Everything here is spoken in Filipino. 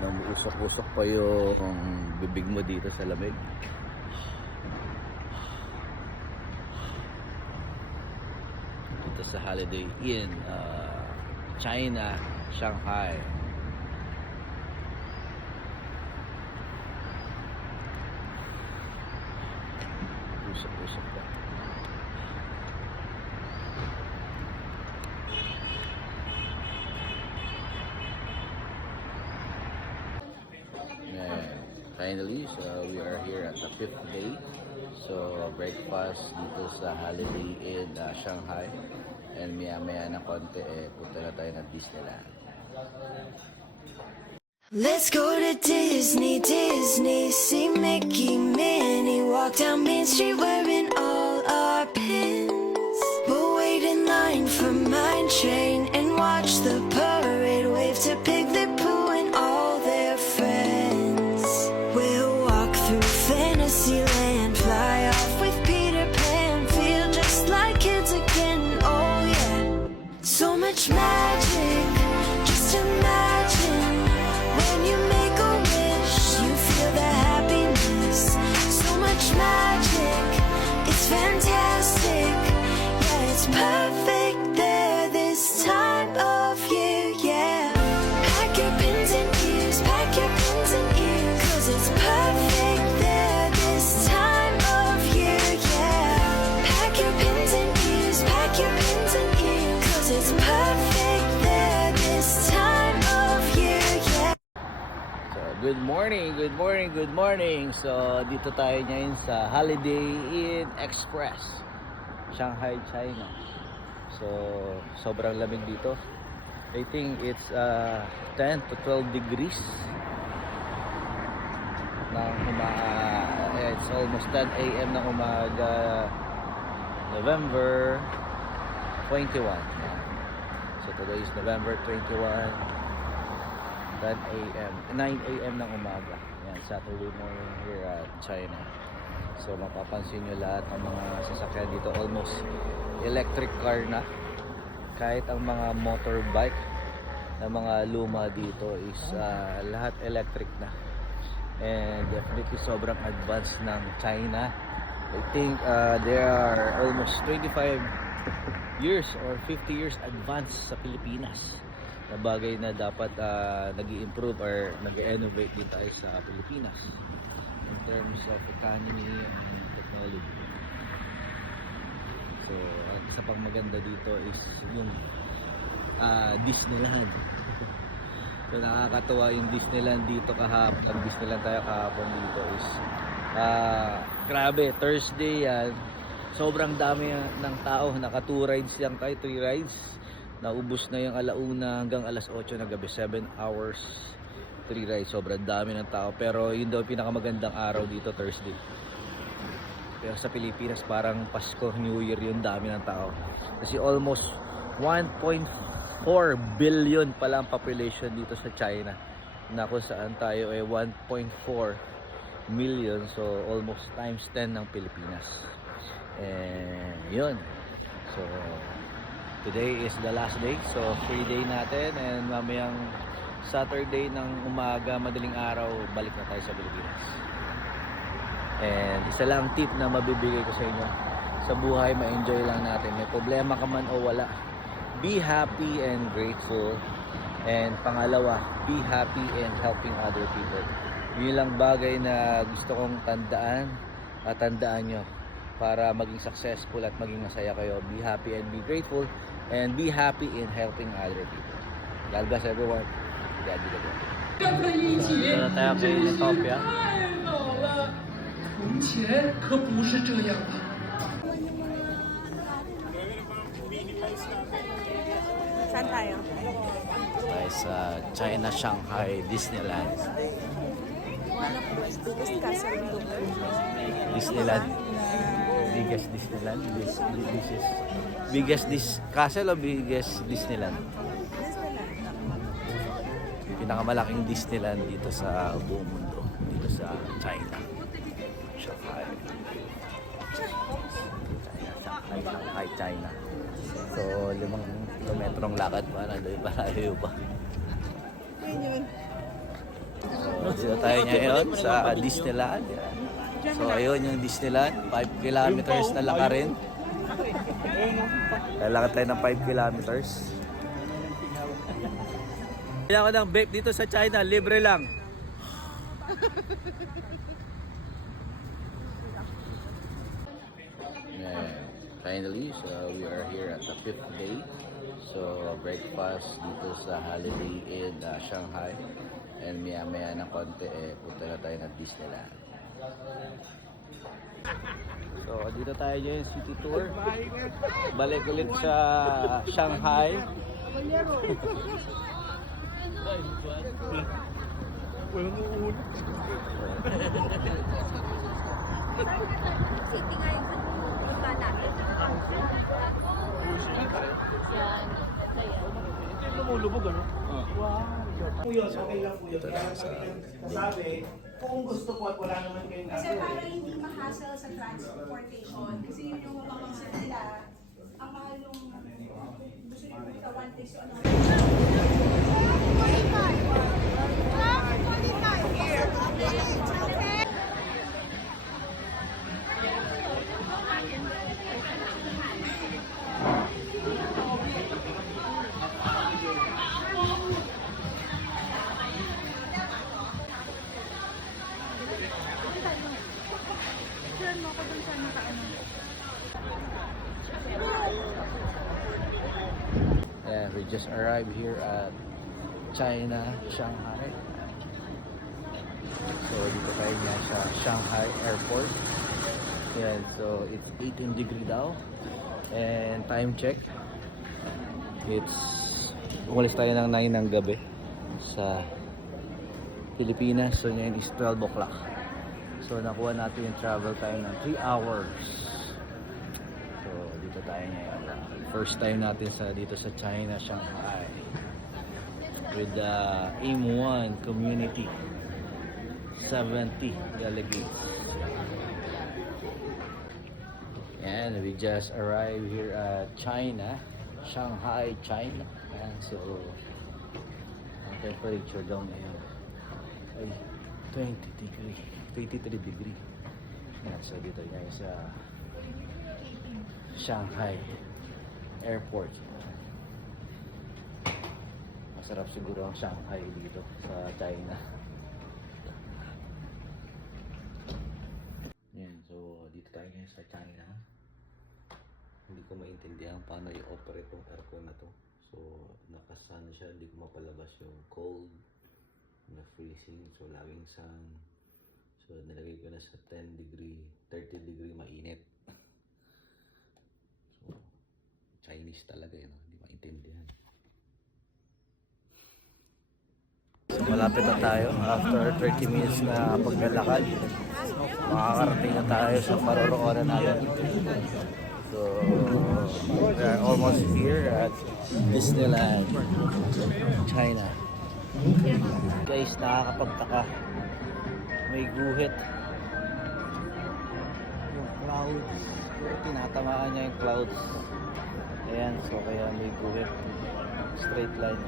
nung usok-usok pa yung bibig mo dito sa lamig. Dito sa Holiday Inn, China, Shanghai. Usok-usok pa. Finally, so we are here at the 5th day. So breakfast dito sa Holiday Inn Shanghai. And maya-maya na konti punta na tayo ng Disneyland. Let's go to Disney, Disney, see Mickey, Minnie, walk down Main Street wearing all our pins. We'll wait in line for Mine Train and watch the parade, wave to Piglet, Pooh and all their friends. We'll walk through Fantasyland, fly off with Peter Pan, feel just like kids again, oh yeah. So much magic, just imagine. When you make a wish, you feel the happiness. So much magic, it's fantastic. Yeah, it's perfect there this time of year, yeah. Pack your pins and ears, pack your pins and ears, 'cause it's perfect there this time of year, yeah. Pack your pins and ears, pack your pins and ears, 'cause it's perfect there this time of year, yeah. Good morning, good morning, good morning. So dito tayo ngayon sa Holiday Inn Express, Shanghai, China. So sobrang lamig dito. I think it's 10 to 12 degrees. It's almost 10 a.m. ng umaga, November 21. So today is November 21. 10 a.m. 9 a.m. ng umaga. Yan, Saturday morning here at China. So mapapansin nyo lahat ng mga sasakyan dito almost electric car na. Kahit ang mga motorbike na mga luma dito is lahat electric na. And definitely sobrang advanced ng China. I think they are almost 25 years or 50 years advanced sa Pilipinas. Na bagay na dapat nag-i-improve or nag-innovate din tayo sa Pilipinas in terms of economy and technology. So ang isa pang maganda dito is yung Disneyland. So nakakatuwa yung Disneyland dito kahapon. Ang Disneyland tayo kahapon dito is grabe, Thursday yan. Sobrang dami ng tao. Naka 2 rides yan tayo, 3 rides. Naubos na yung alauna hanggang alas 8 ng gabi, 7 hours 3 rides. Sobrang dami ng tao, pero yun daw pinakamagandang araw dito, Thursday. Pero sa Pilipinas parang Pasko, New Year, yung dami ng tao kasi almost 1.4 billion pala ang population dito sa China, na kung saan tayo ay 1.4 million, so almost times 10 ng Pilipinas. And yun, so today is the last day, so free day natin, and mamayang Saturday ng umaga, madaling araw, balik na tayo sa Pilipinas. And isa lang tip na mabibigay ko sa inyo, sa buhay ma-enjoy lang natin, may problema ka man o wala, be happy and grateful. And pangalawa, be happy and helping other people. Yun lang bagay na gusto kong tandaan at tandaan nyo para maging successful at maging masaya kayo. Be happy and be grateful, and be happy in helping other people. God bless everyone. God be the glory. 太老了，从前可不是这样的。Saan tayo? Tayo sa China, Shanghai, Disneyland. One of the biggest castle in the world. Disneyland. Biggest Disneyland. Biggest castle o biggest Disneyland? Pinakamalaking Disneyland dito sa buong mundo, dito sa China, Shanghai. Shanghai, China. So 5 kilometrong lakad pa, nandoy pa tayo pa. Yun yun. dito tayo ngayon sa Disneyland. Yan. So ayun yung Disneyland, 5 kilometers na lakarin. Kailangan tayo ng 5 kilometers. Kailangan ko ng vape dito sa China, libre lang. Yeah. Finally, so we are here at the 5th day. So breakfast dito sa Holiday Inn Shanghai. And maya ng konti punta na tayo ng Disneyland. So dito tayo ngayon city tour. Balik ulit sa Shanghai. Lumulubog ano? Wow. Yun, okay lang po yun. Kaya sabi, kung gusto po at wala naman kayong Kasi para hindi ma-hassle sa transportation. Kasi yun yung mapapagsin nila. Ang mahal nung gusto nyo punta one place to another. Yeah, we just arrived here at China, Shanghai. So dito tayo nga sa Shanghai Airport. Yan, so it's 18 degree daw. And time check, it's umalis tayo ng 9 ng gabi sa Pilipinas. So ngayon is 12 o'clock. So nakuha natin yung travel time ng 3 hours. So dito tayo ngayon. First time natin dito sa China, Shanghai. With the AIM-1 community. 70 delegates. And we just arrived here at China, Shanghai, China. And so, ang temperature down ngayon ay 23 degree. Yan, so dito ngayon sa Shanghai Airport. Masarap siguro ang Shanghai dito sa China. Yan, so dito tayo ngayon sa China. Hindi ko maintindihan paano i-operate yung aircon na to. So nakasun siya, hindi ko mapalabas yung cold na freezing. So laging sun. So nilagay ko na sa 10 degree, 30 degree mainit. So Chinese talaga yun, hindi maintindihan. So malapit na tayo after 30 minutes na paglalakad. Makakarating na tayo sa paroroonan natin. So we are almost here at Disneyland, China. Guys, nakakapagtaka. May guhit. Yung clouds. Tinatamaan niya yung clouds. Ayan, so kaya may guhit. Straight line.